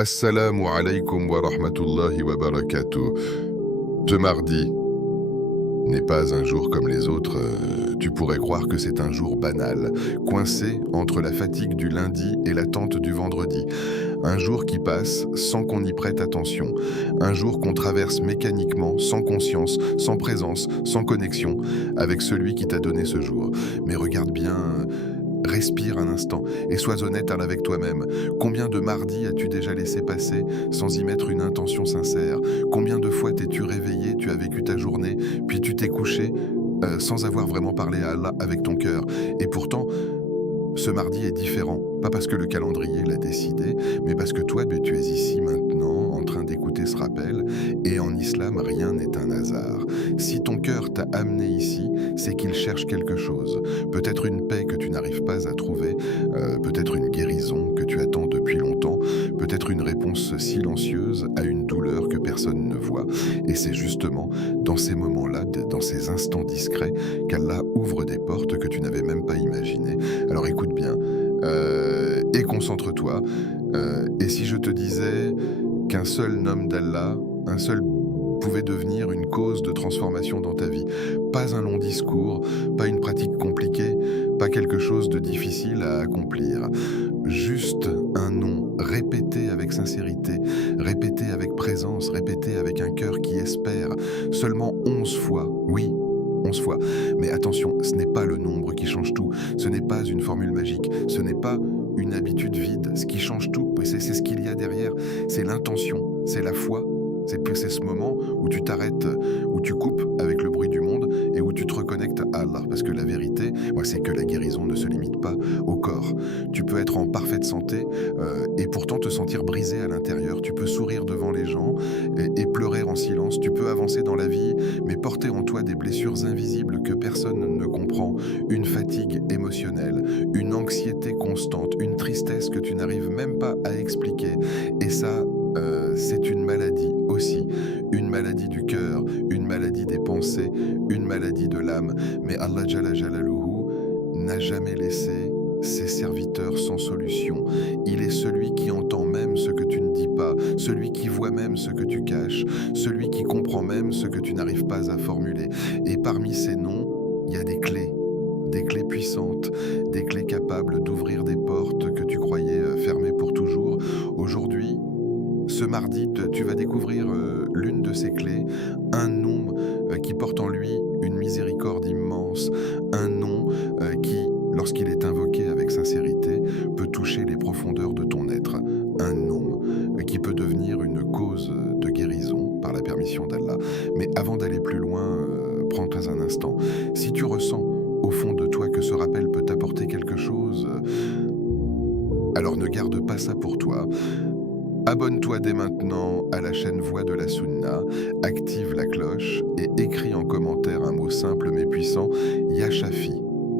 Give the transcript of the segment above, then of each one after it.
Assalamu alaikum wa rahmatullahi wa barakatuh. Ce mardi n'est pas un jour comme les autres. Tu pourrais croire que c'est un jour banal, coincé entre la fatigue du lundi et l'attente du vendredi. Un jour qui passe sans qu'on y prête attention. Un jour qu'on traverse mécaniquement, sans conscience, sans présence, sans connexion, avec celui qui t'a donné ce jour. Mais regarde bien. Respire un instant et sois honnête avec toi-même. Combien de mardis as-tu déjà laissé passer sans y mettre une intention sincère? Combien de fois t'es-tu réveillé, tu as vécu ta journée, puis tu t'es couché sans avoir vraiment parlé à Allah avec ton cœur? Et pourtant, ce mardi est différent. Pas parce que le calendrier l'a décidé, mais parce que toi, tu es ici maintenant, en train d'écouter ce rappel. Et en islam, rien n'est un hasard. Si ton cœur t'a amené ici, c'est qu'il cherche quelque chose. Peut-être une paix que tu n'arrives pas à trouver, peut-être une guérison que tu attends depuis longtemps, peut-être une réponse silencieuse à une douleur que personne ne voit. Et c'est justement dans ces moments-là, dans ces instants discrets, qu'Allah ouvre des portes que tu n'avais même pas imaginées. Alors écoute bien, et concentre-toi. Et si je te disais qu'un seul nom d'Allah, un seul pouvait devenir une cause de transformation dans ta vie. Pas un long discours, pas une pratique compliquée, pas quelque chose de difficile à accomplir. Juste un nom répété avec sincérité, répété avec présence, répété avec un cœur qui espère. Seulement 11 fois, oui. 11 fois. Mais attention, ce n'est pas le nombre qui change tout. Ce n'est pas une formule magique. Ce n'est pas une habitude vide. Ce qui change tout, c'est ce qu'il y a derrière. C'est l'intention, c'est la foi. C'est ce moment où tu t'arrêtes, où tu coupes avec le bruit du monde et où tu te reconnectes à Allah. Parce que la vérité, c'est que la guérison ne se limite pas au corps. Tu peux être en parfaite santé et pourtant te sentir brisé à l'intérieur. Tu peux sourire devant les gens et pleurer en silence. Tu peux avancer dans la vie, mais porter en toi des blessures invisibles que personne ne comprend. Une fatigue émotionnelle, une anxiété constante, une tristesse que tu n'arrives même pas à expliquer. Et ça, c'est une maladie aussi, une maladie du cœur, une maladie des pensées, une maladie de l'âme. Mais Allah Jalla Jalaluhu n'a jamais laissé ses serviteurs sans solution. Il est celui qui entend même ce que tu ne dis pas, celui qui voit même ce que tu caches, celui qui comprend même ce que tu n'arrives pas à formuler. Et parmi ces noms, il y a des clés puissantes, des clés capables d'ouvrir des portes que tu croyais fermées pour toujours. Aujourd'hui, ce mardi, tu vas découvrir l'une de ces clés, un nom qui porte en lui une miséricorde immense, un nom qui, lorsqu'il est invoqué avec sincérité, peut toucher les profondeurs de ton être, un nom qui peut devenir une cause de guérison par la permission d'Allah. Mais avant d'aller plus loin, prends-toi un instant. Si tu ressens au fond de toi que ce rappel peut t'apporter quelque chose, alors ne garde pas ça pour toi. Abonne-toi dès maintenant à la chaîne Voix de la Sunna, active la cloche et écris en commentaire un mot simple mais puissant, Ya Shafi.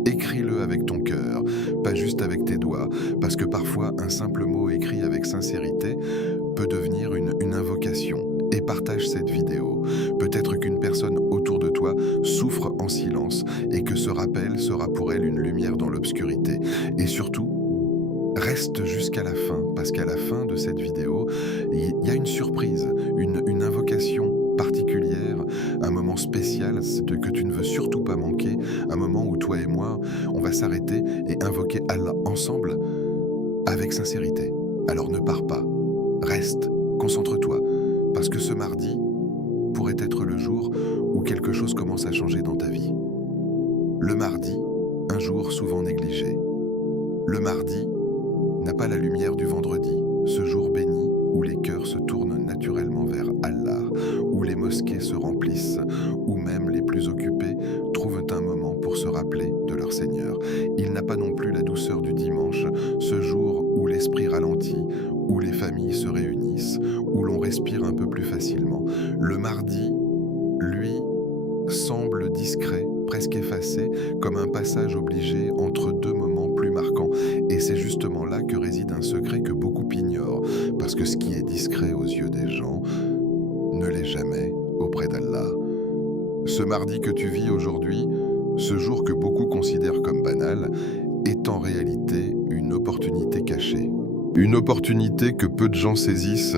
Écris-le avec ton cœur, pas juste avec tes doigts, parce que parfois un simple mot écrit avec sincérité peut devenir une invocation. Et partage cette vidéo. Peut-être qu'une personne autour de toi souffre en silence et que ce rappel sera pour elle une lumière dans l'obscurité. Et surtout, reste jusqu'à la fin, parce qu'à la fin de cette vidéo, il y a une surprise, une invocation particulière, un moment spécial que tu ne veux surtout pas manquer, un moment où toi et moi, on va s'arrêter et invoquer Allah ensemble avec sincérité. Alors ne pars pas, reste, concentre-toi, parce que ce mardi pourrait être le jour où quelque chose commence à changer dans ta vie. Le mardi, un jour souvent négligé. Le mardi n'a pas la lumière du vendredi, ce jour béni où les cœurs se tournent naturellement vers Allah, où les mosquées se remplissent, où même les plus occupés trouvent un moment pour se rappeler de leur Seigneur. Il n'a pas non plus la douceur du dimanche, ce jour où l'esprit ralentit, où les familles se réunissent, où l'on respire un peu plus facilement. Le mardi, lui, semble discret, presque effacé, comme un passage obligé entre deux moments plus marquants. Et c'est justement là que réside un secret que beaucoup ignorent, parce que ce qui est discret aux yeux des gens ne l'est jamais auprès d'Allah. Ce mardi que tu vis aujourd'hui, ce jour que beaucoup considèrent comme banal, est en réalité une opportunité cachée, une opportunité que peu de gens saisissent,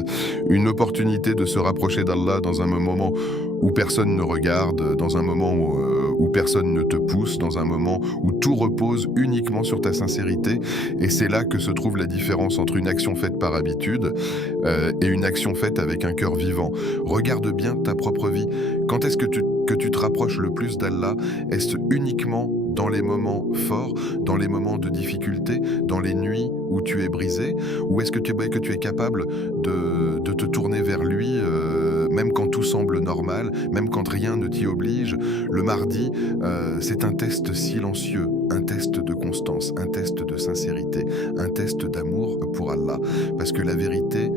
une opportunité de se rapprocher d'Allah dans un moment où personne ne regarde, dans un moment où personne ne te pousse, dans un moment où tout repose uniquement sur ta sincérité. Et c'est là que se trouve la différence entre une action faite par habitude et une action faite avec un cœur vivant. Regarde bien ta propre vie. Quand est-ce que tu te rapproches le plus d'Allah? Est-ce uniquement dans les moments forts, dans les moments de difficulté, dans les nuits où tu es brisé, ou est-ce que tu es capable de te tourner vers lui, même quand tout semble normal, même quand rien ne t'y oblige? Le mardi, c'est un test silencieux, un test de constance, un test de sincérité, un test d'amour pour Allah. Parce que la vérité,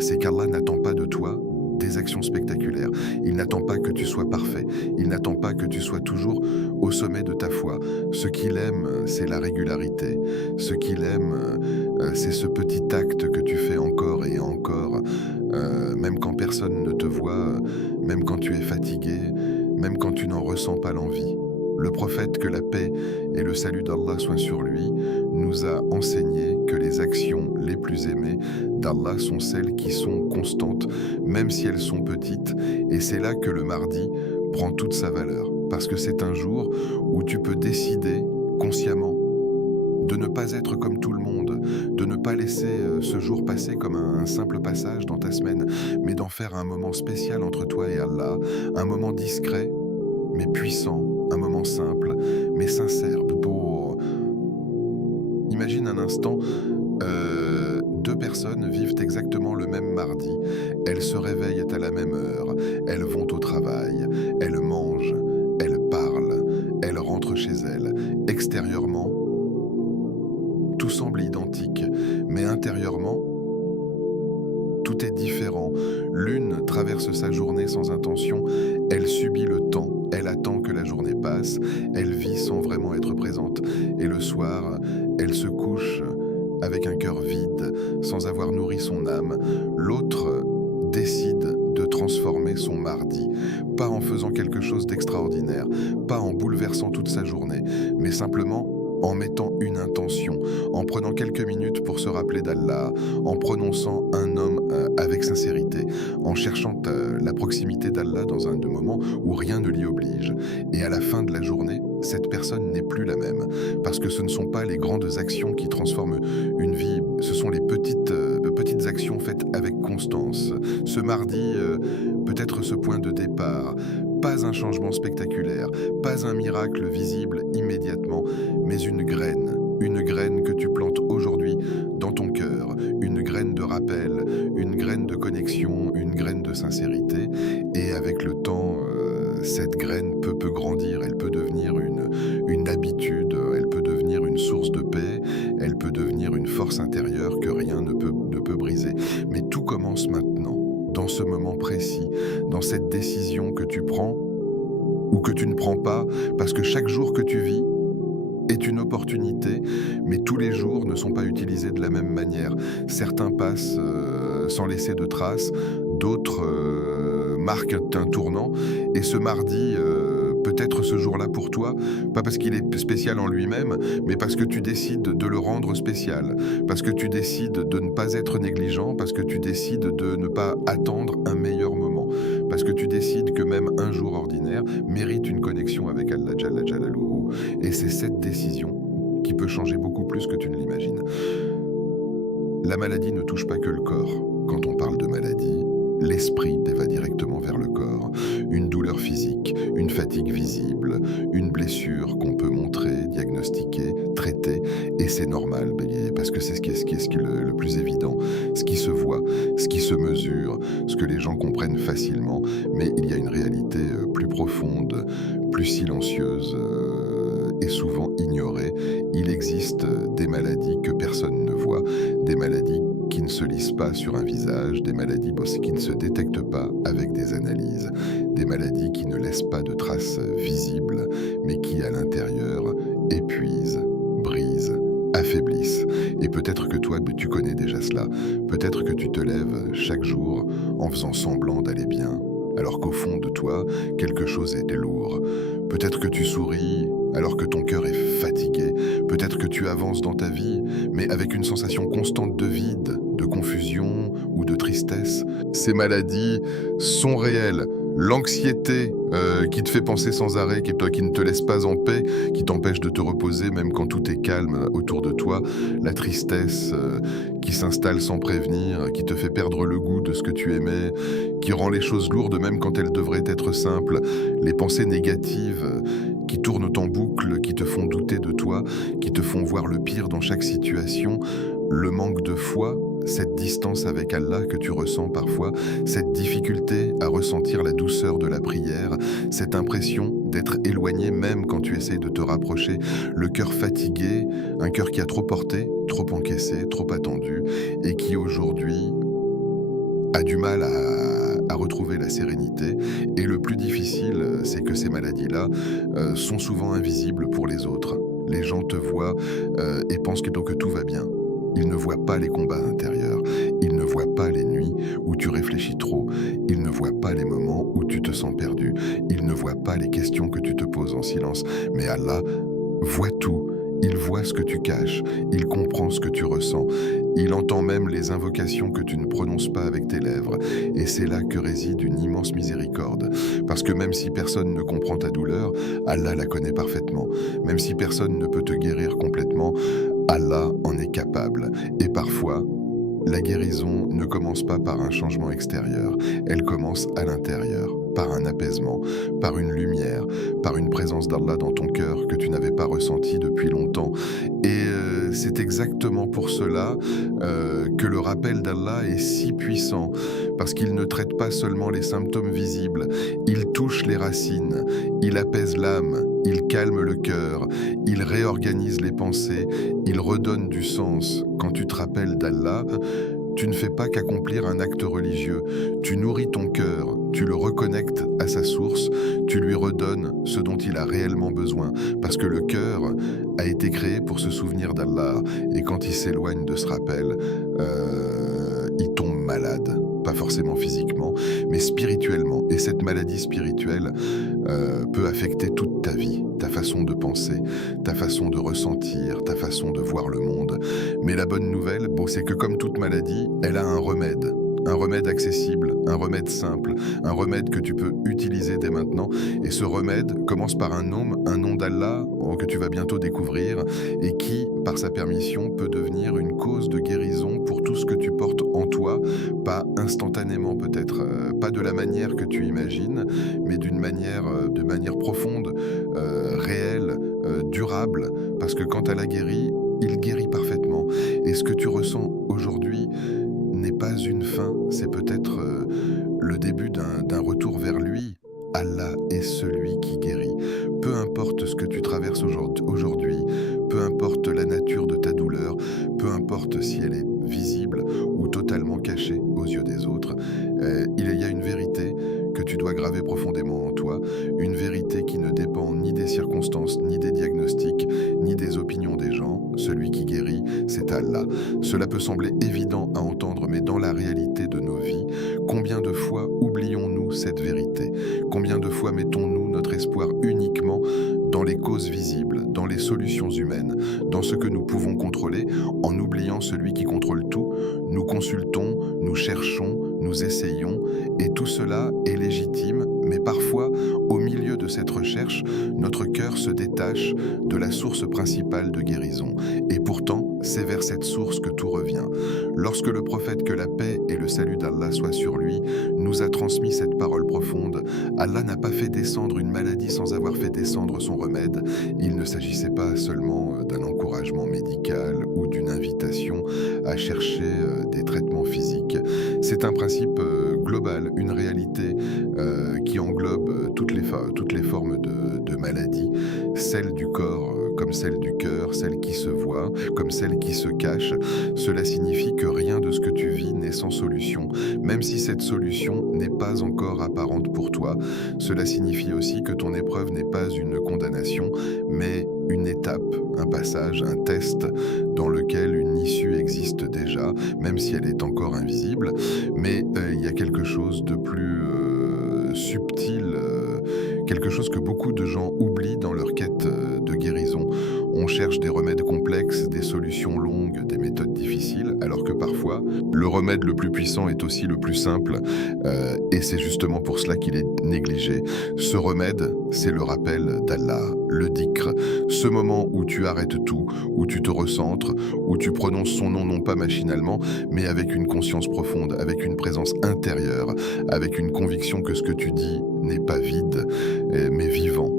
c'est qu'Allah n'attend pas de toi des actions spectaculaires. Il n'attend pas que tu sois parfait. Il n'attend pas que tu sois toujours au sommet de ta foi. Ce qu'il aime, c'est la régularité. Ce qu'il aime, c'est ce petit acte que tu fais encore et encore, même quand personne ne te voit, même quand tu es fatigué, même quand tu n'en ressens pas l'envie. Le prophète, que la paix et le salut d'Allah soient sur lui, nous a enseigné que les actions les plus aimées d'Allah sont celles qui sont constantes, même si elles sont petites, et c'est là que le mardi prend toute sa valeur, parce que c'est un jour où tu peux décider consciemment de ne pas être comme tout le monde, de ne pas laisser ce jour passer comme un simple passage dans ta semaine, mais d'en faire un moment spécial entre toi et Allah, un moment discret, mais puissant, un moment simple, mais sincère. Imagine un instant, deux personnes vivent exactement le même mardi. Elles se réveillent à la même heure, elles vont au travail, elles mangent, elles parlent, elles rentrent chez elles. Extérieurement, tout semble identique, mais intérieurement, tout est différent. L'une traverse sa journée sans intention, elle subit le temps, elle attend que la journée passe, elle vit sans vraiment être présente. Et le soir, elle se couche avec un cœur vide, sans avoir nourri son âme. L'autre décide de transformer son mardi, pas en faisant quelque chose d'extraordinaire, pas en bouleversant toute sa journée, mais simplement en mettant une intention, en prenant quelques minutes pour se rappeler d'Allah, en prononçant un nom avec sincérité, en cherchant la proximité d'Allah dans un moment où rien ne l'y oblige. Et à la fin de la journée, cette personne n'est plus la même, parce que ce ne sont pas les grandes actions qui transforment une vie, ce sont les petites actions faites avec constance. Ce mardi peut être ce point de départ, pas un changement spectaculaire, pas un miracle visible immédiatement, mais une graine que tu plantes aujourd'hui dans ton cœur, une graine de rappel, une graine de connexion, une graine de sincérité. Et avec le temps, cette graine peut grandir, elle peut devenir une habitude, elle peut devenir une source de paix, elle peut devenir une force intérieure que rien ne peut briser. Mais tout commence maintenant, dans ce moment précis, dans cette décision que tu prends ou que tu ne prends pas, parce que chaque jour que tu vis est une opportunité, mais tous les jours ne sont pas utilisés de la même manière. Certains passent sans laisser de traces, d'autres marquent un tournant, et ce mardi peut être ce jour-là pour toi, pas parce qu'il est spécial en lui-même, mais parce que tu décides de le rendre spécial, parce que tu décides de ne pas être négligent, parce que tu décides de ne pas attendre un meilleur moment, parce que tu décides que même un jour ordinaire mérite une connexion avec Allah Jalla Jalaluhu. Et c'est cette décision qui peut changer beaucoup plus que tu ne l'imagines. La maladie ne touche pas que le corps. Quand on parle de maladie, l'esprit va directement vers le corps. Une douleur physique, une fatigue visible, une blessure qu'on peut montrer, diagnostiquer, traiter. Et c'est normal, parce que c'est ce qui est le plus évident, ce qui se voit, ce qui se mesure, ce que les gens comprennent facilement. Mais il y a une réalité plus profonde, plus silencieuse et souvent ignorée. Il existe des maladies que personne ne voit, des maladies qui ne se lisent pas sur un visage, des maladies qui ne se détectent pas avec des analyses, des maladies qui ne laissent pas de traces visibles, mais qui à l'intérieur épuisent, brisent, affaiblissent. Et peut-être que toi, tu connais déjà cela. Peut-être que tu te lèves chaque jour en faisant semblant d'aller bien, alors qu'au fond de toi, quelque chose est lourd. Peut-être que tu souris alors que ton cœur est fatigué. Peut-être que tu avances dans ta vie, mais avec une sensation constante de vide, de confusion ou de tristesse. Ces maladies sont réelles. L'anxiété qui te fait penser sans arrêt, qui ne te laisse pas en paix, qui t'empêche de te reposer même quand tout est calme autour de toi. La tristesse qui s'installe sans prévenir, qui te fait perdre le goût de ce que tu aimais, qui rend les choses lourdes même quand elles devraient être simples. Les pensées négatives qui tournent en boucle, qui te font douter de toi, qui te font voir le pire dans chaque situation. Le manque de foi, cette distance avec Allah que tu ressens parfois, cette difficulté à ressentir la douceur de la prière, cette impression d'être éloigné même quand tu essayes de te rapprocher, le cœur fatigué, un cœur qui a trop porté, trop encaissé, trop attendu, et qui aujourd'hui a du mal à retrouver la sérénité. Et le plus difficile, c'est que ces maladies-là sont souvent invisibles pour les autres. Les gens te voient et pensent que tout va bien. Ils ne voient pas les combats intérieurs, ils ne voient pas les nuits où tu réfléchis trop, ils ne voient pas les moments où tu te sens perdu, ils ne voient pas les questions que tu te poses en silence. Mais Allah voit tout, il voit ce que tu caches, il comprend ce que tu ressens, il entend même les invocations que tu ne prononces pas avec tes lèvres. Et c'est là que réside une immense miséricorde. Parce que même si personne ne comprend ta douleur, Allah la connaît parfaitement. Même si personne ne peut te guérir complètement, Allah en est capable. Et parfois, la guérison ne commence pas par un changement extérieur, elle commence à l'intérieur, par un apaisement, par une lumière, par une présence d'Allah dans ton cœur que tu n'avais pas ressenti depuis longtemps. Et c'est exactement pour cela que le rappel d'Allah est si puissant, parce qu'il ne traite pas seulement les symptômes visibles, il touche les racines, il apaise l'âme, il calme le cœur, il réorganise les pensées, il redonne du sens. Quand tu te rappelles d'Allah, tu ne fais pas qu'accomplir un acte religieux, tu nourris ton cœur, tu le reconnectes à sa source, tu lui redonnes ce dont il a réellement besoin, parce que le cœur a été créé pour se souvenir d'Allah, et quand il s'éloigne de ce rappel, il tombe malade. Pas forcément physiquement, mais spirituellement. Et cette maladie spirituelle peut affecter toute ta vie, ta façon de penser, ta façon de ressentir, ta façon de voir le monde. Mais la bonne nouvelle, c'est que comme toute maladie, elle a un remède accessible, un remède simple, un remède que tu peux utiliser dès maintenant. Et ce remède commence par un nom d'Allah que tu vas bientôt découvrir et qui, par sa permission, peut devenir une cause de guérison pour tout ce que tu portes en toi, pas instantanément peut-être, pas de la manière que tu imagines, mais de manière profonde, réelle, durable, parce que quand Allah guérit, il guérit parfaitement. Et ce que tu ressens aujourd'hui n'est pas une fin, c'est peut-être le début d'un retour vers lui. Allah est celui qui guérit. Peu importe ce que tu traverses aujourd'hui, peu importe la nature de ta douleur, peu importe si elle est visible ou totalement cachée aux yeux des autres, il y a une vérité que tu dois graver profondément en toi, une vérité qui ne dépend ni des circonstances, ni des diagnostics, ni des opinions des gens. Celui qui guérit, c'est Allah. Cela peut sembler évident à entendre, mais dans la réalité de nos vies, combien de fois oublions-nous cette vérité? Combien de fois mettons-nous notre espoir uniquement dans les causes visibles, dans les solutions humaines, dans ce que nous pouvons contrôler, en oubliant celui qui contrôle tout? Nous consultons, nous cherchons, nous essayons, et tout cela est légitime, mais parfois, au milieu de cette recherche, notre cœur se détache de la source principale de guérison. Et pourtant, c'est vers cette source que tout revient. Lorsque le prophète, que la paix et le salut d'Allah soient sur lui, nous a transmis cette parole profonde, Allah n'a pas fait descendre une maladie sans avoir fait descendre son remède. Il ne s'agissait pas seulement d'un encouragement médical ou d'une invitation à chercher des traitements physiques. C'est un principe global, une réalité qui englobe toutes les formes de maladies, celles du corps comme celles du cœur, celles qui se voient comme celles qui se cachent. Cela signifie que rien de ce que tu vis n'est sans solution, même si cette solution n'est pas encore apparente pour toi. Cela signifie aussi que ton épreuve n'est pas une condamnation, mais une étape, un passage, un test dans lequel une issue existe déjà, même si elle est encore invisible. Mais il y a quelque chose de plus puissant est aussi le plus simple, et c'est justement pour cela qu'il est négligé. Ce remède, c'est le rappel d'Allah, le dhikr, ce moment où tu arrêtes tout, où tu te recentres, où tu prononces son nom non pas machinalement, mais avec une conscience profonde, avec une présence intérieure, avec une conviction que ce que tu dis n'est pas vide, mais vivant.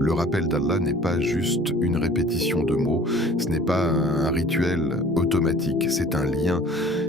Le rappel d'Allah n'est pas juste une répétition de mots, ce n'est pas un rituel automatique, c'est un lien,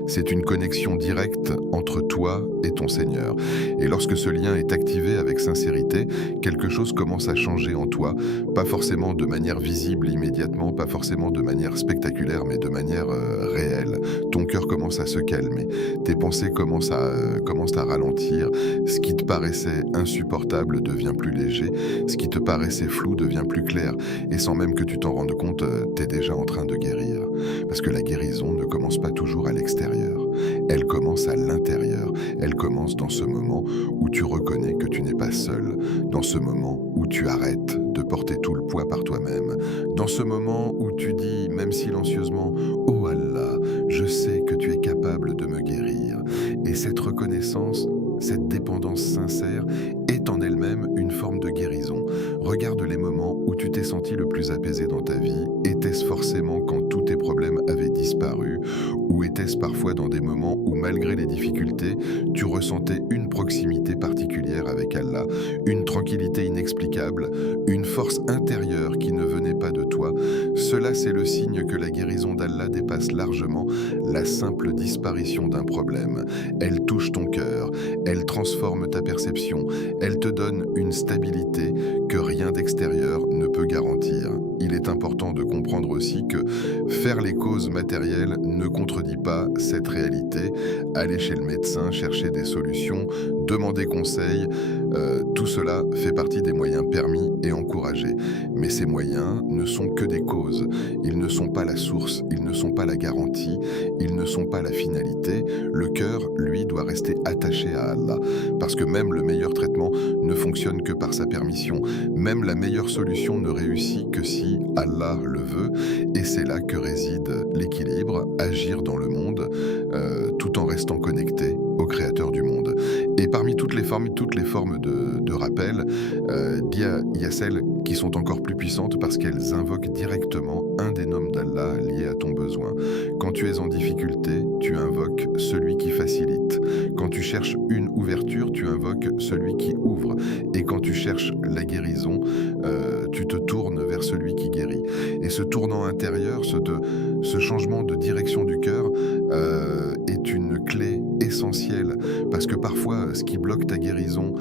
c'est une connexion directe entre toi et ton Seigneur. Et lorsque ce lien est activé avec sincérité, quelque chose commence à changer en toi, pas forcément de manière visible immédiatement, pas forcément de manière spectaculaire, mais de manière réelle. Ton cœur commence à se calmer, tes pensées commencent à ralentir, ce qui te paraissait insupportable devient plus léger, ce qui te paraissait flou devient plus clair, et sans même que tu t'en rendes compte, t'es déjà en train de guérir. Parce que la guérison ne commence pas toujours à l'extérieur, elle commence à l'intérieur, elle commence dans ce moment où tu reconnais que tu n'es pas seul, dans ce moment où tu arrêtes de porter tout le poids par toi-même, dans ce moment où tu dis, même silencieusement, « Oh Allah, je sais que tu es capable de me guérir ». Et cette reconnaissance, cette dépendance sincère est en elle-même une forme de guérison. Regarde les moments où tu t'es senti le plus apaisé dans ta vie. Était-ce forcément quand tous tes problèmes avaient disparu? Ou était-ce parfois dans des moments où, malgré les difficultés, tu ressentais une proximité particulière avec Allah, une tranquillité inexplicable, une force intérieure qui ne venait pas de toi? Cela, c'est le signe que la guérison d'Allah dépasse largement la simple disparition d'un problème. Elle touche ton cœur, elle transforme ta perception, elle te donne une stabilité que rien d'extérieur ne peut garantir. Il est important de comprendre aussi que faire les causes matérielles ne contredit pas cette réalité. Aller chez le médecin, chercher des solutions, demander conseil, tout cela fait partie des moyens permis et encouragés. Mais ces moyens ne sont que des causes. Ils ne sont pas la source, ils ne sont pas la garantie, ils ne sont pas la finalité. Le cœur, lui, doit rester attaché à Allah. Parce que même le meilleur traitement ne fonctionne que par sa permission. Même la meilleure solution ne réussit que si Allah le veut. Et c'est là que réside l'équilibre, agir dans le monde, tout en restant connecté au Créateur du monde. Et parmi toutes les formes de rappel, il y a celles qui sont encore plus puissantes parce qu'elles invoquent directement un des noms d'Allah liés à ton besoin. Quand tu es en difficulté, tu invoques celui qui facilite. Quand tu cherches une ouverture, tu invoques celui qui ouvre. Et quand tu cherches la guérison, tu te tournes vers celui qui guérit. Et ce tournant intérieur, ce changement de direction du cœur est une clé essentielle, parce que parfois ce qui bloque ta guérison,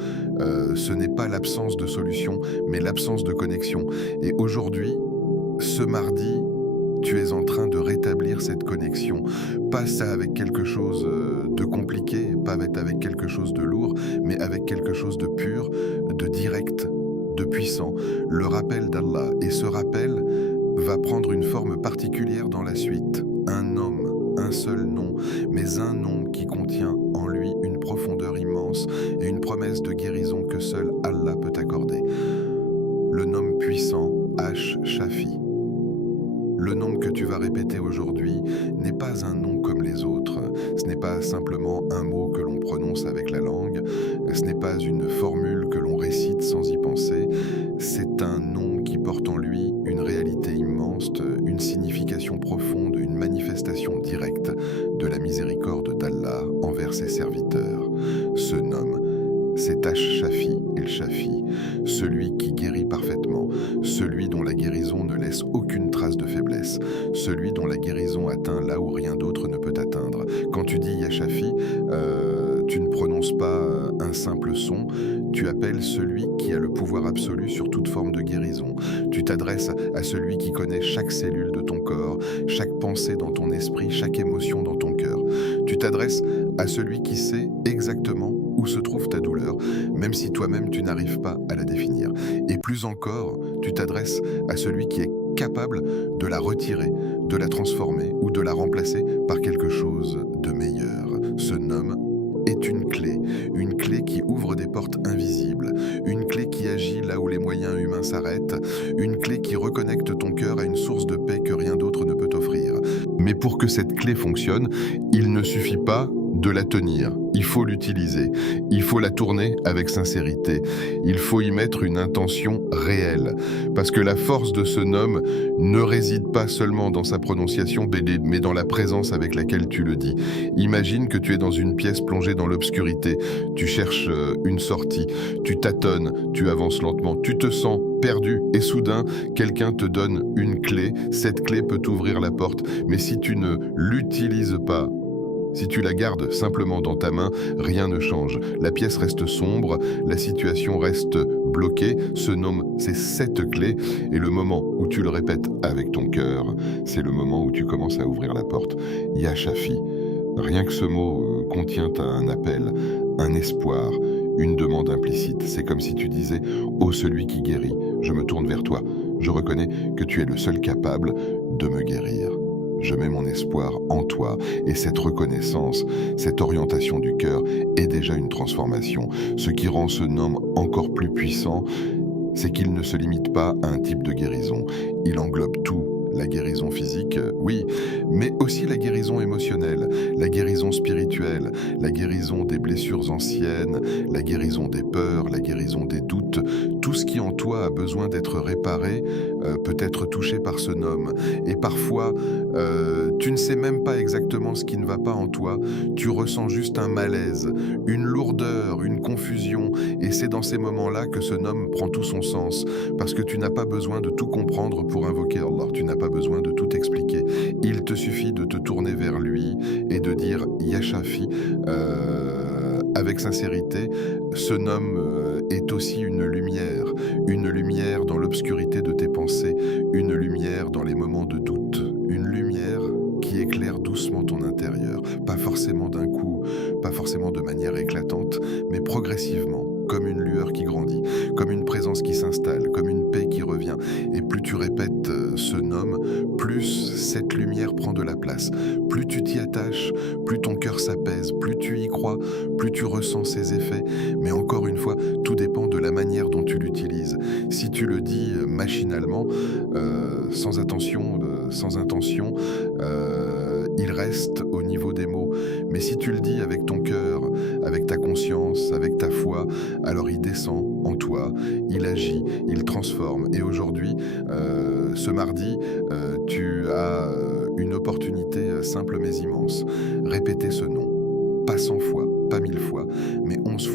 ce n'est pas l'absence de solution, mais l'absence de connexion. Et aujourd'hui, ce mardi, tu es en train de rétablir cette connexion. Pas ça avec quelque chose de compliqué, pas avec quelque chose de lourd, mais avec quelque chose de pur, de direct, de puissant. Le rappel d'Allah. Et ce rappel va prendre une forme particulière dans la suite. Un nom, un seul nom, mais un nom qui contient en lui une profondeur immense et une promesse de guérison que seul Allah peut accorder. Le nom puissant, Ash-Shafi. Le nom que tu vas répéter aujourd'hui n'est pas un nom comme les autres. Ce n'est pas simplement un mot que l'on prononce avec la langue. Ce n'est pas une formule que l'on récite sans y penser. C'est un nom qui porte en lui une réalité immense, une signification profonde, une manifestation directe de la miséricorde d'Allah envers ses serviteurs. Ce nom, c'est Ash-Shafi el-Shafi, celui qui guérit parfaitement, celui dont la guérison ne laisse aucune trace de faiblesse, celui dont la guérison atteint là où rien d'autre ne peut atteindre. Quand tu dis Ya Shafi, tu ne prononces pas un simple son, tu appelles celui qui a le pouvoir absolu sur toute forme de guérison. Tu t'adresses à celui qui connaît chaque cellule de ton corps, chaque pensée dans ton esprit, chaque émotion dans ton cœur. Tu t'adresses à celui qui sait exactement où se trouve ta douleur, même si toi-même tu n'arrives pas à la définir. Et plus encore, tu t'adresses à celui qui est capable de la retirer, de la transformer ou de la remplacer par quelque chose de meilleur. Ce nom est une clé qui ouvre des portes invisibles, une clé qui agit là où les moyens humains s'arrêtent, une clé qui reconnecte ton cœur à une source de paix que rien d'autre ne peut offrir. Mais pour que cette clé fonctionne, il ne suffit pas de la tenir, il faut l'utiliser, il faut la tourner avec sincérité, il faut y mettre une intention réelle, parce que la force de ce nom ne réside pas seulement dans sa prononciation, mais dans la présence avec laquelle tu le dis. Imagine que tu es dans une pièce plongée dans l'obscurité, tu cherches une sortie, tu tâtonnes, tu avances lentement, tu te sens perdu et soudain, quelqu'un te donne une clé, cette clé peut t'ouvrir la porte, mais si tu ne l'utilises pas, si tu la gardes simplement dans ta main, rien ne change. La pièce reste sombre, la situation reste bloquée. Ce nom, c'est cette clé. Et le moment où tu le répètes avec ton cœur, c'est le moment où tu commences à ouvrir la porte. Ya Shafi. Rien que ce mot contient un appel, un espoir, une demande implicite. C'est comme si tu disais « Ô celui qui guérit, je me tourne vers toi. Je reconnais que tu es le seul capable de me guérir. » Je mets mon espoir en toi et cette reconnaissance, cette orientation du cœur est déjà une transformation. Ce qui rend ce nom encore plus puissant, c'est qu'il ne se limite pas à un type de guérison. Il englobe tout. La guérison physique, oui, mais aussi la guérison émotionnelle, la guérison spirituelle, la guérison des blessures anciennes, la guérison des peurs, la guérison des doutes. Tout ce qui en toi a besoin d'être réparé peut être touché par ce nom. Et parfois, tu ne sais même pas exactement ce qui ne va pas en toi. Tu ressens juste un malaise, une lourdeur, une confusion. Et c'est dans ces moments-là que ce nom prend tout son sens. Parce que tu n'as pas besoin de tout comprendre pour invoquer Allah. Tu n'as pas besoin de tout expliquer. Il te suffit de te tourner vers lui et de dire « Ya Shafi » avec sincérité. Ce nom est aussi une lumière dans l'obscurité de tes pensées, une lumière dans les moments de doute, une lumière qui éclaire doucement ton intérieur, pas forcément d'un coup, pas forcément de manière éclatante, mais progressivement, comme une lueur qui grandit, comme une présence qui s'installe, comme une paix qui revient. Et plus tu répètes ce nom, plus cette lumière prend de la place. Plus tu t'y attaches, plus ton cœur s'apaise, plus tu y crois, plus tu ressens ses effets. Mais encore une fois, tout dépend de la manière dont tu l'utilises. Si tu le dis machinalement, sans intention, il reste au niveau des mots. Mais si tu le dis avec ton cœur, avec ta conscience, avec ta foi, alors il descend en toi, il agit, il transforme. Et aujourd'hui, ce mardi, tu as une opportunité simple mais immense. Répétez ce nom, pas 100 fois, pas 1000 fois, mais 11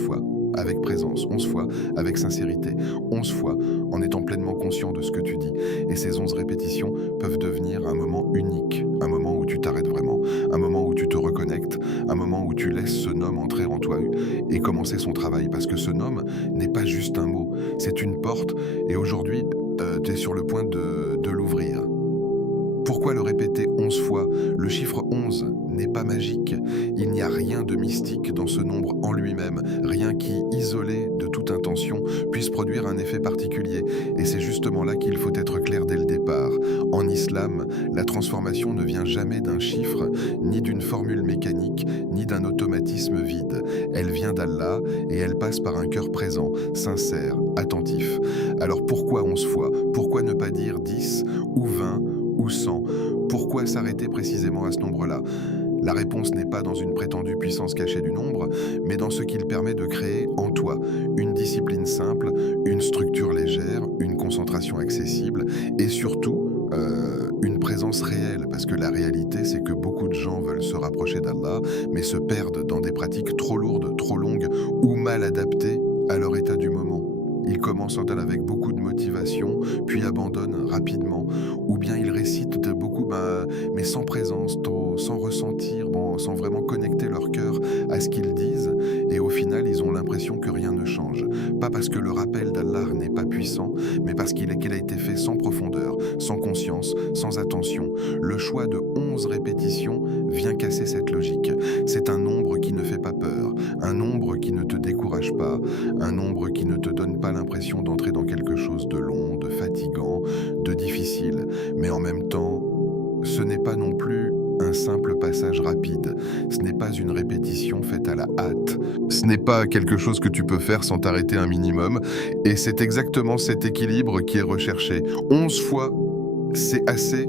fois, avec présence, 11 fois, avec sincérité, 11 fois, en étant pleinement conscient de ce que tu dis. Et ces 11 répétitions peuvent devenir un moment unique, un moment où tu t'arrêtes vraiment, un moment où tu te reconnectes, un moment où tu laisses ce nom entrer en toi et commencer son travail. Parce que ce nom n'est pas juste un mot, c'est une porte. Et aujourd'hui, tu es sur le point de l'ouvrir. Pourquoi le répéter 11 fois? Le chiffre 11 n'est pas magique. Il n'y a rien de mystique dans ce nombre en lui-même, rien qui, isolé de toute intention, puisse produire un effet particulier. Et c'est justement là qu'il faut être clair dès le départ. En islam, la transformation ne vient jamais d'un chiffre, ni d'une formule mécanique, ni d'un automatisme vide. Elle vient d'Allah et elle passe par un cœur présent, sincère, attentif. Alors pourquoi 11 fois? Pourquoi ne pas dire 10 ou 20 ou 100? Pourquoi s'arrêter précisément à ce nombre-là? La réponse n'est pas dans une prétendue puissance cachée du nombre, mais dans ce qu'il permet de créer en toi une discipline simple, une structure légère, une concentration accessible et surtout une présence réelle. Parce que la réalité, c'est que beaucoup de gens veulent se rapprocher d'Allah, mais se perdent dans des pratiques trop lourdes, trop longues ou mal adaptées à leur état du moment. Ils commencent avec beaucoup de motivation, puis abandonnent rapidement, ou bien ils récitent beaucoup, mais sans présence, sans ressentir, sans vraiment connecter leur cœur à ce qu'ils disent, et au final, ils ont l'impression que rien ne change. Pas parce que le rappel d'Allah n'est pas puissant, mais parce qu'il a été fait sans profondeur, sans conscience, sans attention. Le choix de 11 répétitions vient casser cette logique. C'est un nombre qui ne fait pas peur, un nombre qui ne te décourage pas, un nombre qui ne te donne pas l'impression d'entrer dans quelque chose de long, de fatigant, de difficile. Mais en même temps, ce n'est pas non plus un simple passage rapide. Ce n'est pas une répétition faite à la hâte. Ce n'est pas quelque chose que tu peux faire sans t'arrêter un minimum. Et c'est exactement cet équilibre qui est recherché. 11 fois, c'est assez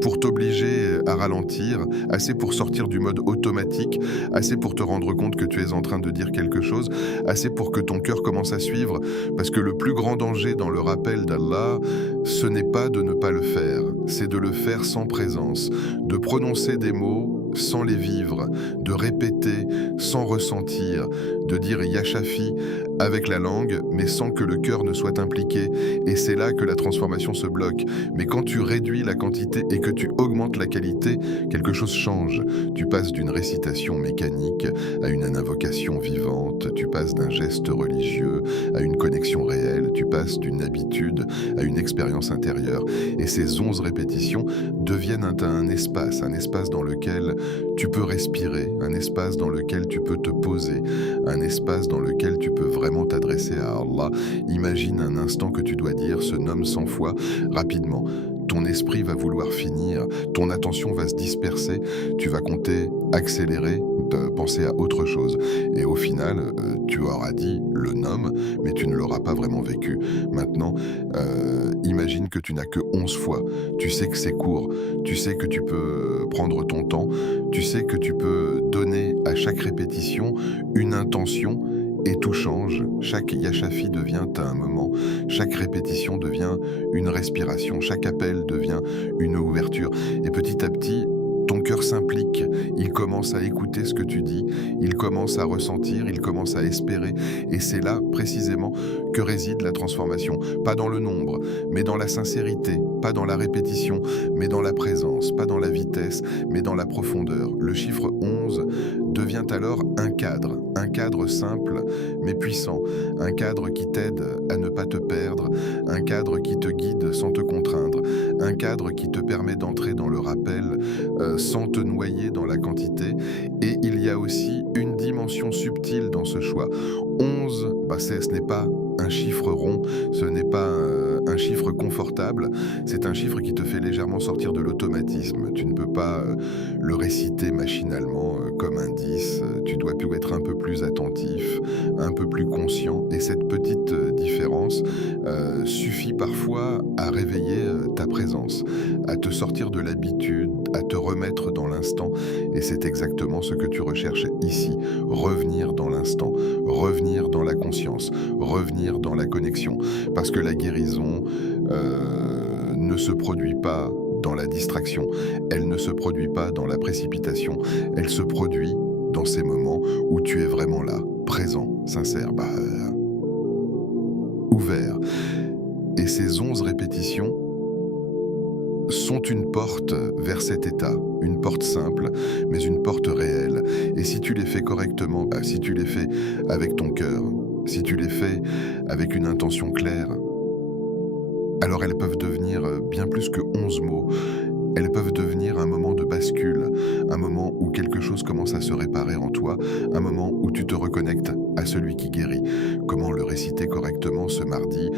pour t'obliger à ralentir, assez pour sortir du mode automatique, assez pour te rendre compte que tu es en train de dire quelque chose, assez pour que ton cœur commence à suivre, parce que le plus grand danger dans le rappel d'Allah, ce n'est pas de ne pas le faire, c'est de le faire sans présence, de prononcer des mots sans les vivre, de répéter sans ressentir, de dire Ya Shafi avec la langue, mais sans que le cœur ne soit impliqué. Et c'est là que la transformation se bloque. Mais quand tu réduis la quantité et que tu augmentes la qualité, quelque chose change. Tu passes d'une récitation mécanique à une invocation vivante, tu passes d'un geste religieux à une connexion réelle, tu passes d'une habitude à une expérience intérieure. Et ces 11 répétitions deviennent un espace dans lequel tu peux respirer, un espace dans lequel tu peux te poser, un espace dans lequel tu peux vraiment t'adresser à Allah. Imagine un instant que tu dois dire ce nom 100 fois rapidement. Ton esprit va vouloir finir, ton attention va se disperser, tu vas compter accélérer, penser à autre chose. Et au final, tu auras dit le nom, mais tu ne l'auras pas vraiment vécu. Maintenant, imagine que tu n'as que 11 fois. Tu sais que c'est court, tu sais que tu peux prendre ton temps, tu sais que tu peux donner à chaque répétition une intention. Et tout change, chaque Ya Shafi devient un moment, chaque répétition devient une respiration, chaque appel devient une ouverture. Et petit à petit, ton cœur s'implique, il commence à écouter ce que tu dis, il commence à ressentir, il commence à espérer. Et c'est là, précisément, que réside la transformation. Pas dans le nombre, mais dans la sincérité, pas dans la répétition, mais dans la présence, pas dans la vitesse, mais dans la profondeur. Le chiffre 11 devient alors un cadre simple mais puissant, un cadre qui t'aide à ne pas te perdre, un cadre qui te guide sans te contraindre, un cadre qui te permet d'entrer dans le rappel sans te noyer dans la quantité. Et il y a aussi une dimension subtile dans ce choix. 11, ce n'est pas un chiffre rond, ce n'est pas un chiffre confortable, c'est un chiffre qui te fait légèrement sortir de l'automatisme. Tu ne peux pas le réciter machinalement comme un 10, tu dois être un peu plus attentif, un peu plus conscient, et cette petite différence suffit parfois à réveiller ta présence, à te sortir de l'habitude, à te remettre dans l'instant, et c'est exactement ce que tu recherches ici, revenir dans l'instant, revenir dans la conscience, revenir dans la connexion, parce que la guérison ne se produit pas dans la distraction, elle ne se produit pas dans la précipitation, elle se produit dans ces moments où tu es vraiment là, présent, sincère, ouvert. Et ces 11 répétitions sont une porte vers cet état, une porte simple, mais une porte réelle. Et si tu les fais correctement, si tu les fais avec ton cœur, si tu les fais avec une intention claire, alors elles peuvent devenir bien plus que 11 mots. Elles peuvent devenir un moment de bascule, un moment où quelque chose commence à se réparer en toi, un moment où tu te reconnectes à celui qui guérit. Comment le réciter correctement ce mardi?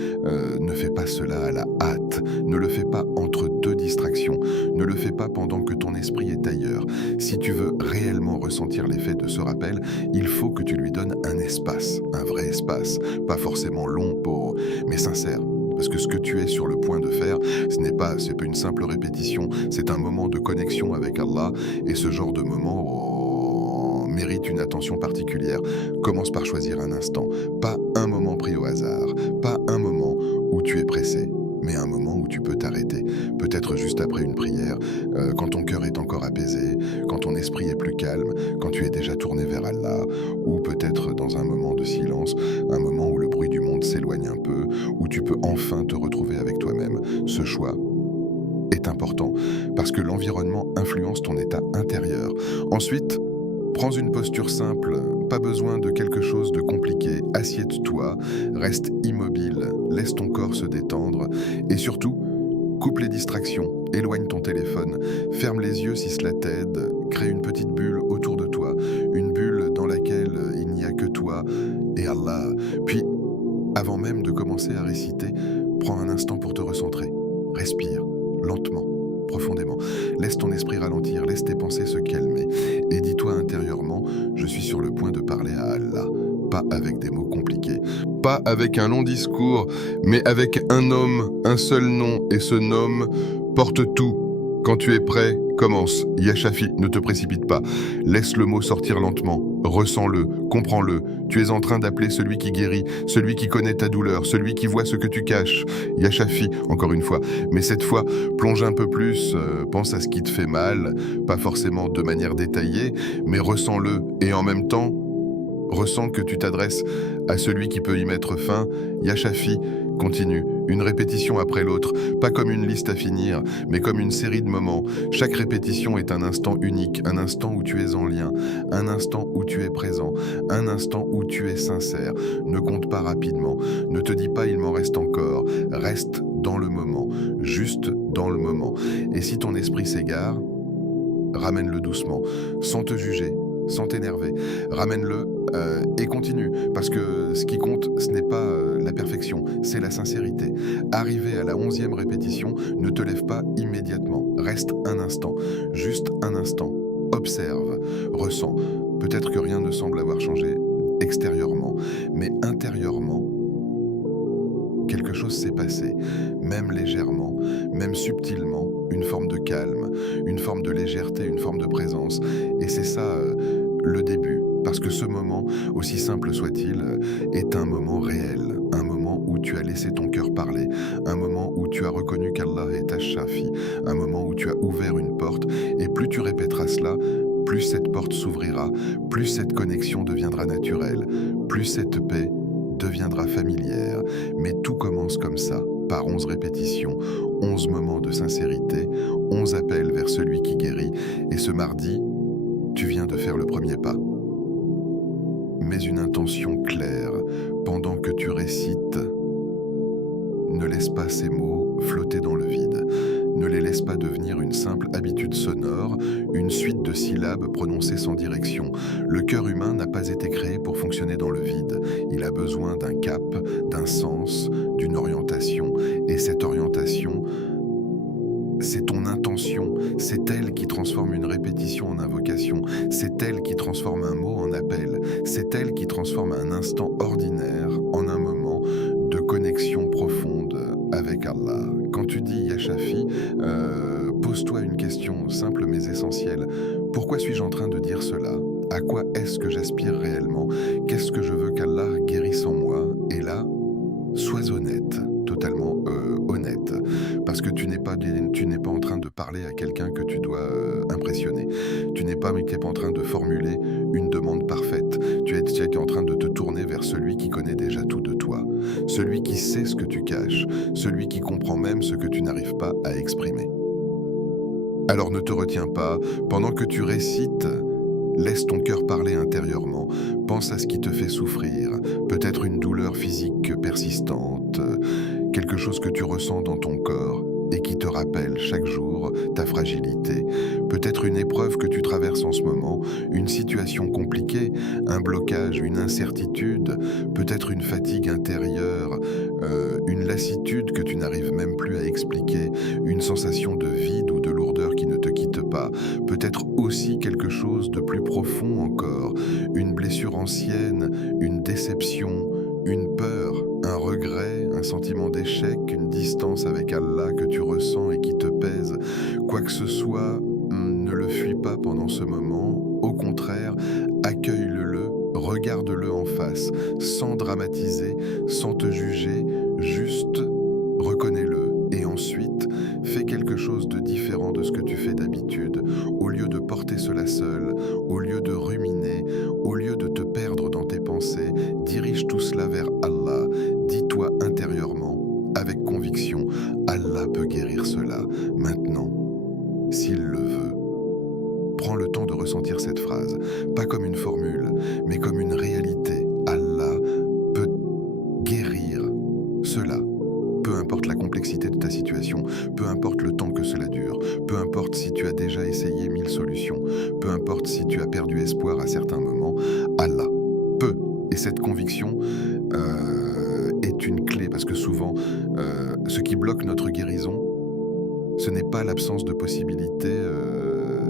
Ne fais pas cela à la hâte, ne le fais pas entre deux distractions, ne le fais pas pendant que ton esprit est ailleurs. Si tu veux réellement ressentir l'effet de ce rappel, il faut que tu lui donnes un vrai espace, pas forcément long, mais sincère. Parce que ce que tu es sur le point de faire, c'est pas une simple répétition, c'est un moment de connexion avec Allah, et ce genre de moment mérite une attention particulière. Commence par choisir un instant, pas un moment pris au hasard, pas un moment où tu es pressé, mais un moment où tu peux t'arrêter, peut-être juste après une prière, quand ton cœur est encore apaisé, quand ton esprit est plus calme, quand tu es déjà tourné vers Allah, ou peut-être dans un moment de silence, un moment où le bruit du monde s'éloigne un peu, où tu peux enfin te retrouver avec toi-même. Ce choix est important, parce que l'environnement influence ton état intérieur. Ensuite, prends une posture simple, pas besoin de quelque chose de compliqué. Assieds-toi, reste immobile, laisse ton corps se détendre et surtout, coupe les distractions, éloigne ton téléphone, ferme les yeux si cela t'aide, crée une petite bulle autour de toi, une bulle dans laquelle il n'y a que toi et Allah. Puis, avant même de commencer à réciter, prends un instant pour te recentrer. Respire, lentement, profondément. Laisse ton esprit ralentir, laisse tes pensées se calmer. Et dis-toi intérieurement, je suis sur le point de parler à Allah. Pas avec des mots compliqués, pas avec un long discours, mais avec un nom, un seul nom, et ce nom porte tout. Quand tu es prêt, commence. Ya Shafi, ne te précipite pas. Laisse le mot sortir lentement. Ressens-le, comprends-le. Tu es en train d'appeler celui qui guérit, celui qui connaît ta douleur, celui qui voit ce que tu caches. Ya Shafi, encore une fois. Mais cette fois, plonge un peu plus, pense à ce qui te fait mal, pas forcément de manière détaillée, mais ressens-le. Et en même temps, ressens que tu t'adresses à celui qui peut y mettre fin. Ya Shafi, continue, une répétition après l'autre, pas comme une liste à finir, mais comme une série de moments. Chaque répétition est un instant unique, un instant où tu es en lien, un instant où tu es présent, un instant où tu es sincère. Ne compte pas rapidement, ne te dis pas il m'en reste encore, reste dans le moment, juste dans le moment. Et si ton esprit s'égare, ramène-le doucement, sans te juger, sans t'énerver. Ramène-le et continue. Parce que ce qui compte, ce n'est pas la perfection, c'est la sincérité. Arrivé à la 11e répétition, ne te lève pas immédiatement. Reste un instant, juste un instant. Observe, ressens. Peut-être que rien ne semble avoir changé extérieurement, mais intérieurement, quelque chose s'est passé, même légèrement, même subtilement, une forme de calme, une forme de légèreté, une forme de présence. Et c'est ça le début. Parce que ce moment, aussi simple soit-il, est un moment réel, un moment où tu as laissé ton cœur parler, un moment où tu as reconnu qu'Allah est Ash-Shafi, un moment où tu as ouvert une porte, et plus tu répéteras cela, plus cette porte s'ouvrira, plus cette connexion deviendra naturelle, plus cette paix deviendra familière. Mais tout commence comme ça, par 11 répétitions, 11 moments de sincérité, 11 appels vers celui qui guérit, et ce mardi, tu viens de faire le premier pas. Mais une intention claire, pendant que tu récites, ne laisse pas ces mots flotter dans le vide. Ne les laisse pas devenir une simple habitude sonore, une suite de syllabes prononcées sans direction. Le cœur humain n'a pas été créé pour fonctionner dans le vide. Il a besoin d'un cap, d'un sens, d'une orientation. Et cette orientation, c'est ton intention, c'est elle qui transforme une répétition en invocation, c'est elle qui transforme un mot en appel, c'est elle qui transforme un instant ordinaire en un moment de connexion profonde avec Allah. Quand tu dis Ya Shafi, pose-toi une question simple mais essentielle. Pourquoi suis-je en train de dire cela ? À quoi est-ce que j'aspire réellement ? Qu'est-ce que je veux qu'Allah guérisse en moi ? Et là, sois honnête, totalement honnête, parce que tu n'es pas en train de parler à quelqu'un que tu dois impressionner. Tu n'es pas en train de formuler une demande parfaite. Tu es en train de te tourner vers celui qui connaît déjà tout de toi, celui qui sait ce que tu caches, celui qui comprend même ce que tu n'arrives pas à exprimer. Alors ne te retiens pas, pendant que tu récites, laisse ton cœur parler intérieurement, pense à ce qui te fait souffrir, peut-être une douleur physique persistante, quelque chose que tu ressens dans ton corps et qui te rappelle chaque jour ta fragilité, peut-être une épreuve que tu traverses en ce moment, une situation compliquée, un blocage, une incertitude, peut-être une fatigue intérieure, une lassitude que tu n'arrives même plus à expliquer, une sensation de vide ou de lourdeur qui ne te quitte pas, peut-être aussi quelque chose de plus profond encore, une blessure ancienne, une déception, une peur, un regret, un sentiment d'échec, une distance avec Allah que tu ressens et qui te pèse. Quoi que ce soit, ne le fuis pas pendant ce moment. Au contraire, accueille-le, regarde-le en face, sans dramatiser, sans te juger, juste reconnais-le. Et ensuite, fais quelque chose de différent de ce que tu fais d'habitude. Au lieu de porter cela seul, au lieu de ruminer, au lieu de te perdre dans tes pensées, dirige tout cela vers Allah. Dis-toi intérieurement, avec conviction, Allah peut guérir cela, maintenant, s'il le veut. Prends le temps de ressentir cette phrase, pas comme une formule, mais comme une réalité. Allah peut guérir cela. Peu importe la complexité de ta situation, peu importe le temps que cela dure, peu importe si tu as déjà essayé 1000 solutions, peu importe si tu as perdu espoir à certains moments, Allah peut. Et cette conviction est une clé, parce que souvent, ce qui bloque notre guérison, ce n'est pas l'absence de possibilité,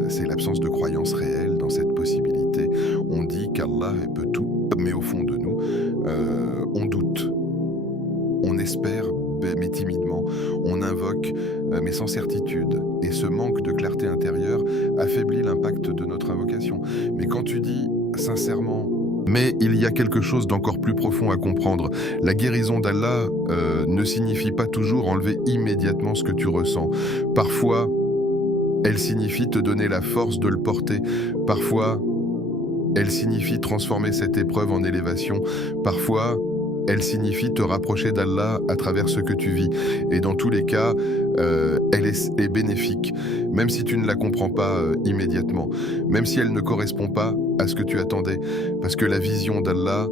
c'est l'absence de croyance réelle dans cette possibilité. On dit qu'Allah peut tout, mais au fond de nous, on doute. On espère mais timidement. On invoque, mais sans certitude. Et ce manque de clarté intérieure affaiblit l'impact de notre invocation. Mais quand tu dis sincèrement, mais il y a quelque chose d'encore plus profond à comprendre. La guérison d'Allah ne signifie pas toujours enlever immédiatement ce que tu ressens. Parfois, elle signifie te donner la force de le porter. Parfois, elle signifie transformer cette épreuve en élévation. Parfois, elle signifie te rapprocher d'Allah à travers ce que tu vis. Et dans tous les cas, elle est bénéfique, même si tu ne la comprends pas immédiatement, même si elle ne correspond pas à ce que tu attendais, parce que la vision d'Allah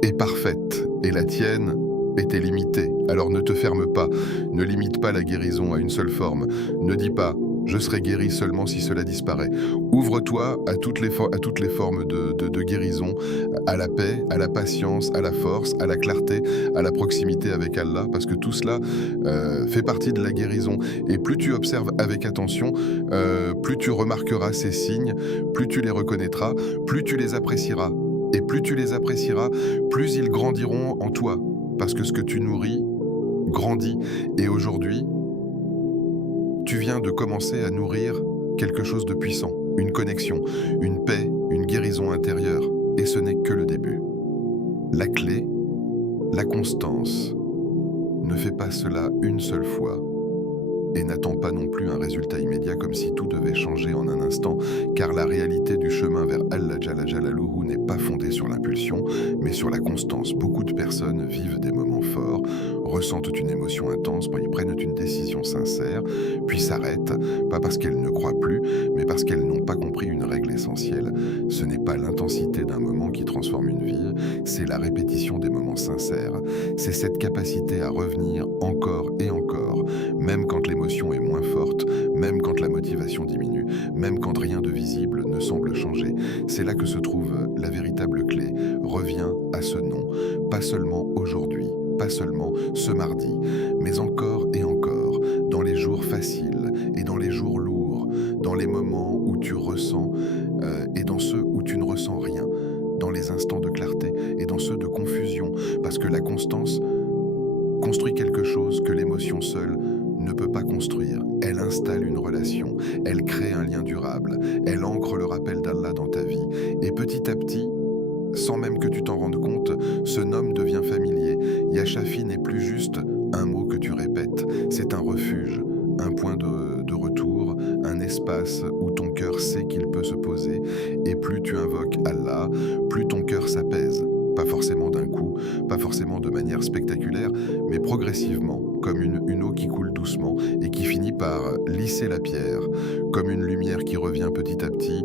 est parfaite et la tienne était limitée. Alors ne te ferme pas, ne limite pas la guérison à une seule forme, ne dis pas je serai guéri seulement si cela disparaît. Ouvre-toi à toutes les formes de guérison, à la paix, à la patience, à la force, à la clarté, à la proximité avec Allah, parce que tout cela fait partie de la guérison. Et plus tu observes avec attention, plus tu remarqueras ces signes, plus tu les reconnaîtras, plus tu les apprécieras. Et plus tu les apprécieras, plus ils grandiront en toi, parce que ce que tu nourris grandit. Et aujourd'hui, tu viens de commencer à nourrir quelque chose de puissant, une connexion, une paix, une guérison intérieure. Et ce n'est que le début. La clé, la constance. Ne fais pas cela une seule fois. Et n'attends pas non plus un résultat immédiat comme si tout devait changer en un instant, car la réalité du chemin vers Allah Jalla Jalaluhu n'est pas fondée sur l'impulsion, mais sur la constance. Beaucoup de personnes vivent des moments forts, ressentent une émotion intense, puis prennent une décision sincère, puis s'arrêtent, pas parce qu'elles ne croient plus, mais parce qu'elles n'ont pas compris une règle essentielle. Ce n'est pas l'intensité d'un moment qui transforme une vie, c'est la répétition des moments sincères. C'est cette capacité à revenir encore et encore, même quand l'émotion est moins forte, même quand la motivation diminue, même quand rien de visible ne semble changer. C'est là que se trouve la véritable clé. Reviens à ce nom, pas seulement aujourd'hui, pas seulement ce mardi, mais encore et encore, dans les jours faciles et dans les jours lourds, dans les moments où tu ressens et dans ceux où tu ne ressens rien, dans les instants de clarté et dans ceux de confusion, parce que la constance construit quelque chose que l'émotion seule ne peut pas construire. Elle installe une relation, elle crée un lien durable, elle ancre le rappel d'Allah dans ta vie. Et petit à petit, sans même que tu t'en rendes compte, ce nom devient familier. Ya Shafi n'est plus juste un mot que tu répètes, c'est un refuge, un point de retour, un espace où ton cœur sait qu'il peut se poser. Et plus tu invoques Allah, plus ton cœur s'apaise. Pas forcément d'un coup, pas forcément de manière spectaculaire, mais progressivement, comme une eau qui coule doucement et qui finit par lisser la pierre, comme une lumière qui revient petit à petit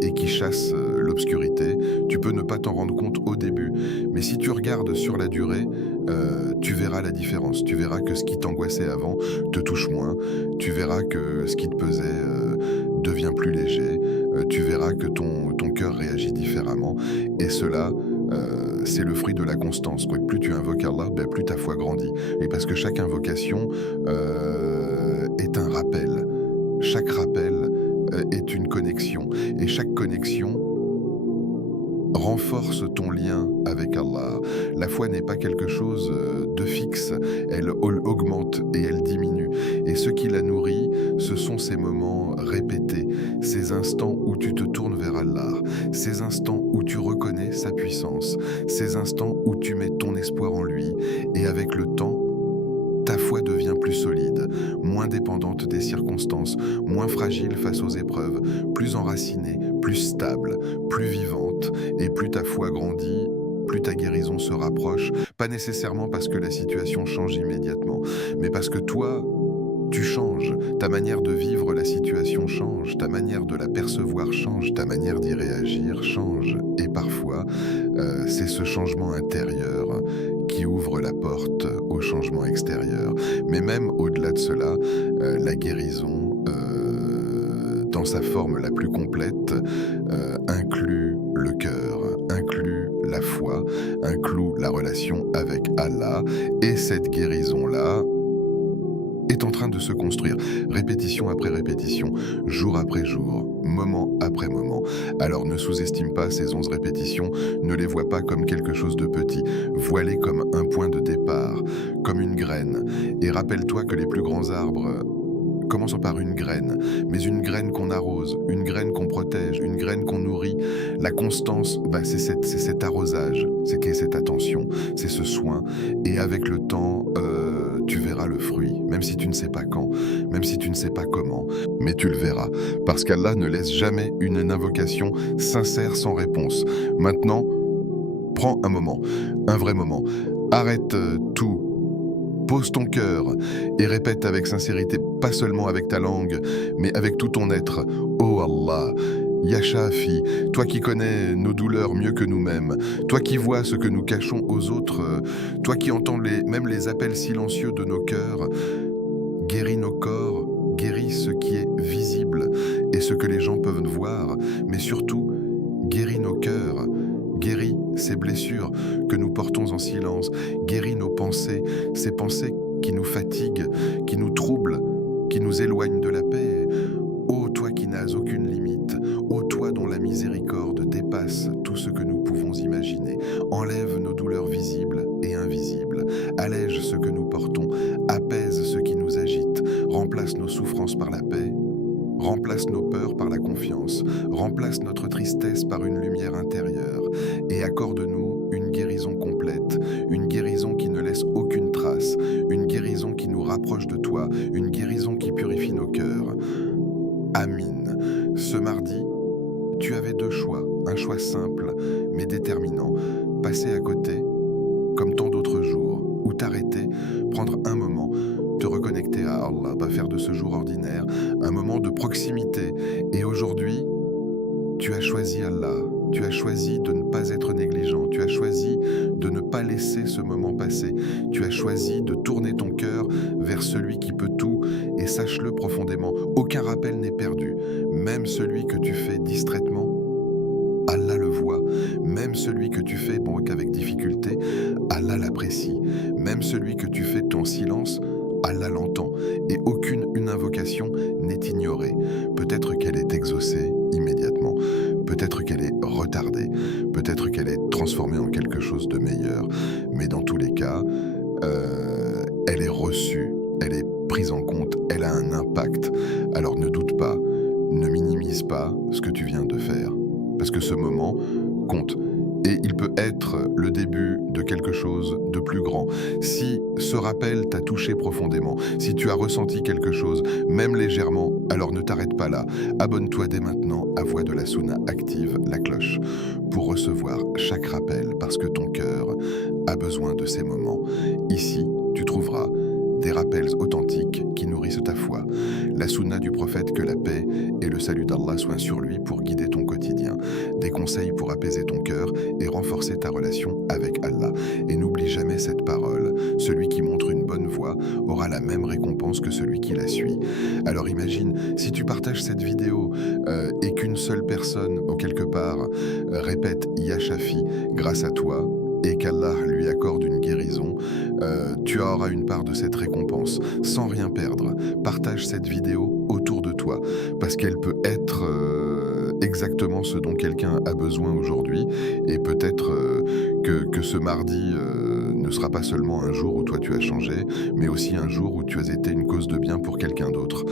et qui chasse l'obscurité. Tu peux ne pas t'en rendre compte au début, mais si tu regardes sur la durée, tu verras la différence. Tu verras que ce qui t'angoissait avant te touche moins, tu verras que ce qui te pesait devient plus léger, tu verras que ton cœur réagit différemment, et cela, c'est le fruit de la constance. Plus tu invoques Allah, plus ta foi grandit. Et parce que chaque invocation est un rappel. Chaque rappel est une connexion. Et chaque connexion renforce ton lien avec Allah. La foi n'est pas quelque chose de fixe. Elle augmente et elle diminue. Et ce qui la nourrit, ce sont ces moments répétés, ces instants où tu te tournes vers Allah, ces instants où tu reconnais sa puissance, ces instants où tu mets ton espoir en lui. Et avec le temps, ta foi devient plus solide, moins dépendante des circonstances, moins fragile face aux épreuves, plus enracinée, plus stable, plus vivante. Et plus ta foi grandit, plus ta guérison se rapproche, pas nécessairement parce que la situation change immédiatement, mais parce que toi, tu changes, ta manière de vivre la situation change, ta manière de la percevoir change, ta manière d'y réagir change. Et parfois, c'est ce changement intérieur qui ouvre la porte au changement extérieur. Mais même au-delà de cela, la guérison, dans sa forme la plus complète, inclut le cœur, inclut la foi, inclut la relation avec Allah. Et cette guérison-là est en train de se construire, répétition après répétition, jour après jour. moment après moment. Alors ne sous-estime pas ces 11 répétitions, ne les vois pas comme quelque chose de petit, vois-les comme un point de départ, comme une graine. Et rappelle-toi que les plus grands arbres commençant par une graine, mais une graine qu'on arrose, une graine qu'on protège, une graine qu'on nourrit. La constance, c'est cet arrosage, c'est cette attention, c'est ce soin. Et avec le temps, tu verras le fruit, même si tu ne sais pas quand, même si tu ne sais pas comment, mais tu le verras. Parce qu'Allah ne laisse jamais une invocation sincère sans réponse. Maintenant, prends un moment, un vrai moment. Arrête tout. Pose ton cœur et répète avec sincérité, pas seulement avec ta langue, mais avec tout ton être. Oh Allah, Ya Shafi, toi qui connais nos douleurs mieux que nous-mêmes, toi qui vois ce que nous cachons aux autres, toi qui entends même les appels silencieux de nos cœurs, guéris nos corps, guéris ce qui est visible et ce que les gens peuvent voir, mais surtout, guéris nos cœurs. Guéris ces blessures que nous portons en silence, guéris nos pensées, ces pensées qui nous fatiguent, qui nous troublent, qui nous éloignent de la paix. Ô toi qui n'as aucune limite, ô toi dont la miséricorde dépasse tout ce que nous pouvons imaginer, enlève nos douleurs visibles et invisibles, allège ce que nous portons, apaise ce qui nous agite, remplace nos souffrances par la paix. Remplace nos peurs par la confiance, remplace notre tristesse par une lumière intérieure et accorde-nous une guérison complète, une guérison qui ne laisse aucune trace, une guérison qui nous rapproche de toi, une guérison qui purifie nos cœurs. Amin. Ce mardi, tu avais deux choix, un choix simple mais déterminant, passer à côté comme tant d'autres jours, ou t'arrêter, prendre un moment, te reconnecter à Allah, faire de ce jour ordinaire un moment de proximité. Et aujourd'hui, tu as choisi Allah, tu as choisi de ne pas être négligent, tu as choisi de ne pas laisser ce moment passer, tu as choisi de tourner ton cœur vers celui qui peut tout, et sache-le profondément, aucun rappel n'est perdu, même celui que tu fais distraitement, Allah le voit, même celui que tu fais avec difficulté, Allah l'apprécie, même celui que tu fais en silence, Allah l'entend, et aucune invocation n'est ignorée. Peut-être qu'elle est exaucée immédiatement, peut-être qu'elle est retardée, peut-être qu'elle est transformée en quelque chose de meilleur, mais dans tous les cas, elle est reçue, elle est prise en compte, elle a un impact. Alors ne doute pas, ne minimise pas ce que tu viens de faire, parce que ce moment compte. Et il peut être le début de quelque chose de plus grand. Si ce rappel t'a touché profondément, si tu as ressenti quelque chose, même légèrement, alors ne t'arrête pas là. Abonne-toi dès maintenant à Voix de la Sunna, active la cloche pour recevoir chaque rappel, parce que ton cœur a besoin de ces moments. Ici, tu trouveras des rappels authentiques qui nourrissent ta foi. La sunna du prophète, que la paix et le salut d'Allah soient sur lui pour guider ton quotidien. Des conseils pour apaiser ton cœur et renforcer ta relation avec Allah. Et n'oublie jamais cette parole, celui qui montre une bonne voie aura la même récompense que celui qui la suit. Alors imagine, si tu partages cette vidéo et qu'une seule personne, ou quelque part, répète Ya Shafi grâce à toi, et qu'Allah lui accorde une guérison, tu auras une part de cette récompense, sans rien perdre. Partage cette vidéo autour de toi, parce qu'elle peut être exactement ce dont quelqu'un a besoin aujourd'hui, et peut-être que ce mardi ne sera pas seulement un jour où toi tu as changé, mais aussi un jour où tu as été une cause de bien pour quelqu'un d'autre.